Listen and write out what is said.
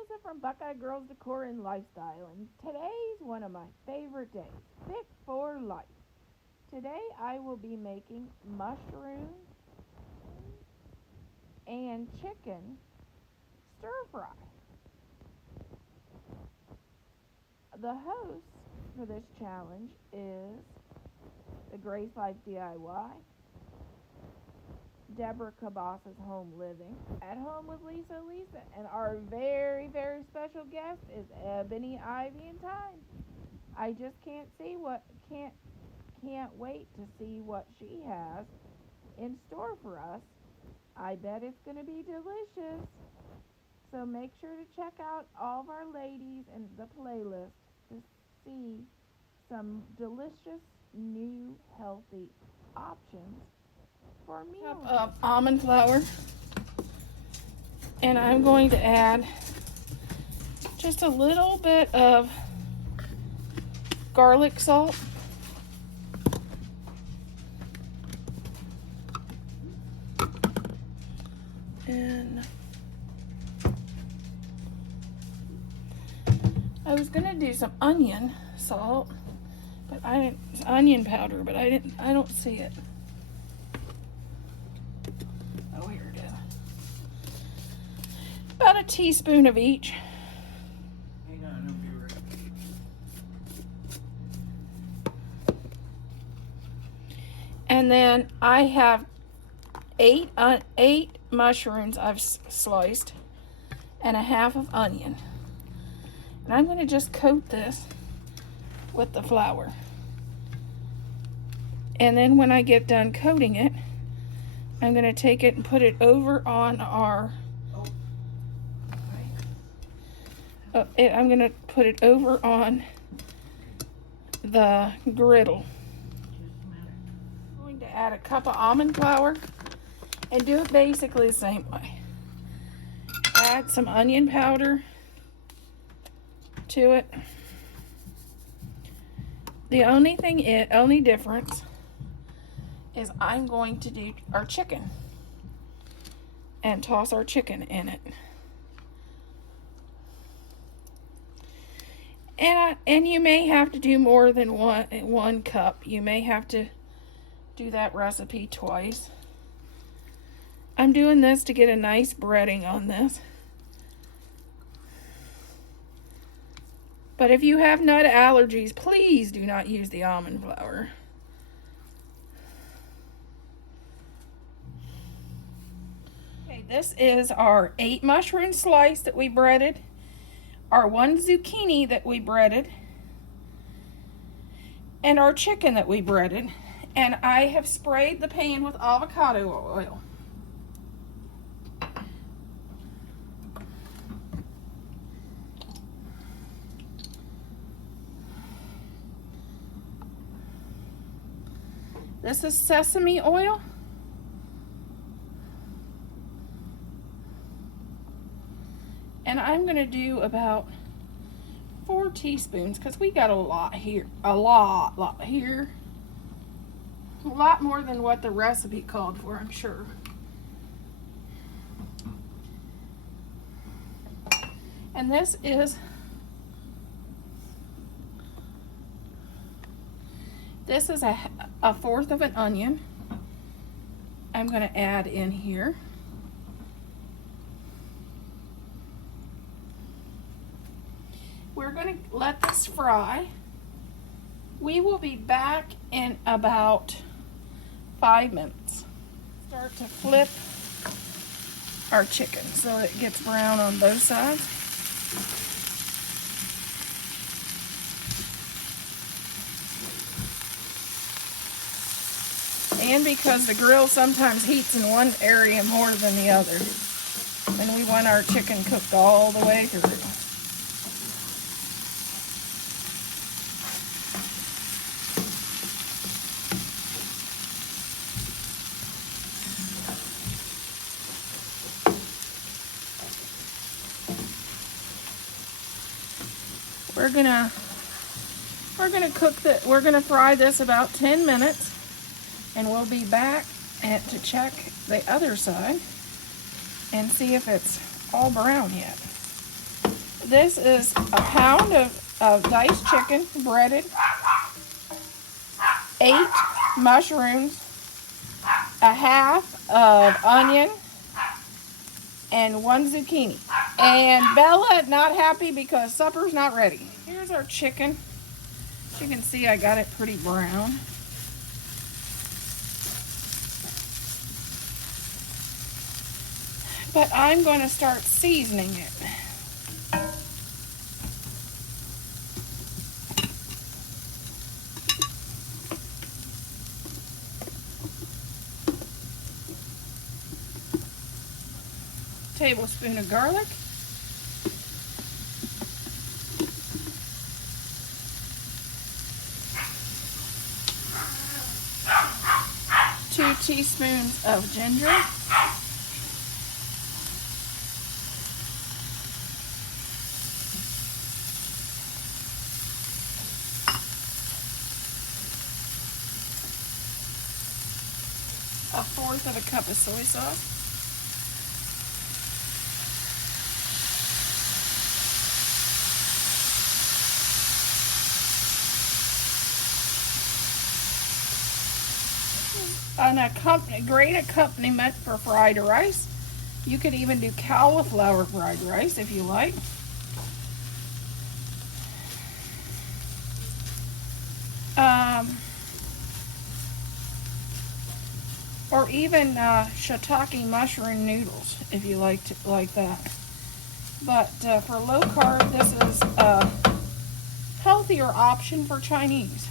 Melissa from Buckeye Girls Decor and Lifestyle, and today's one of my favorite days, Fit for Life. Today I will be making mushroom and chicken stir fry. The host for this challenge is the Grace Life DIY, Deborah Cabas's Home Living, At Home with Lisa, and our very special guest is Ebony, Ivy, and Time. I just can't wait to see what she has in store for us. I bet it's going to be delicious. So make sure to check out all of our ladies and the playlist to see some delicious new healthy options for meals. Cup of almond flour, and I'm going to add just a little bit of garlic salt. And I was gonna do some onion salt, but onion powder, but I don't see it. Oh, here it is. About a teaspoon of each. Hang on, I'll be right. And then I have eight mushrooms I've sliced and a half of onion. And I'm going to just coat this with the flour. And then when I get done coating it, I'm going to take it and put it over on our I'm going to put it over on the griddle. I'm going to add a cup of almond flour and do it basically the same way. Add some onion powder to it. The only difference is I'm going to do our chicken and toss our chicken in it. And you may have to do more than one cup. You may have to do that recipe twice. I'm doing this to get a nice breading on this. But if you have nut allergies, please do not use the almond flour. Okay, this is our 8 mushroom slice that we breaded, our 1 zucchini that we breaded, and our chicken that we breaded. And I have sprayed the pan with avocado oil. This is sesame oil. And I'm going to do about 4 teaspoons because we got a lot here. A lot here. A lot more than what the recipe called for, I'm sure. And this is a fourth of an onion. I'm going to add in here. We're going to let this fry. We will be back in about 5 minutes. Start to flip our chicken so it gets brown on both sides. And because the grill sometimes heats in one area more than the other, and we want our chicken cooked all the way through. We're gonna fry this about 10 minutes, and we'll be back to check the other side and see if it's all brown yet. This is a pound of diced chicken, breaded, 8 mushrooms, a half of onion, and 1 zucchini. And Bella not happy because supper's not ready. Here's our chicken. As you can see, I got it pretty brown. But I'm going to start seasoning it. Tablespoon of garlic. 2 teaspoons of ginger. A 1/4 of a cup of soy sauce. Great accompaniment for fried rice. You could even do cauliflower fried rice if you like. Or even shiitake mushroom noodles if you like that. But for low carb, this is a healthier option for Chinese.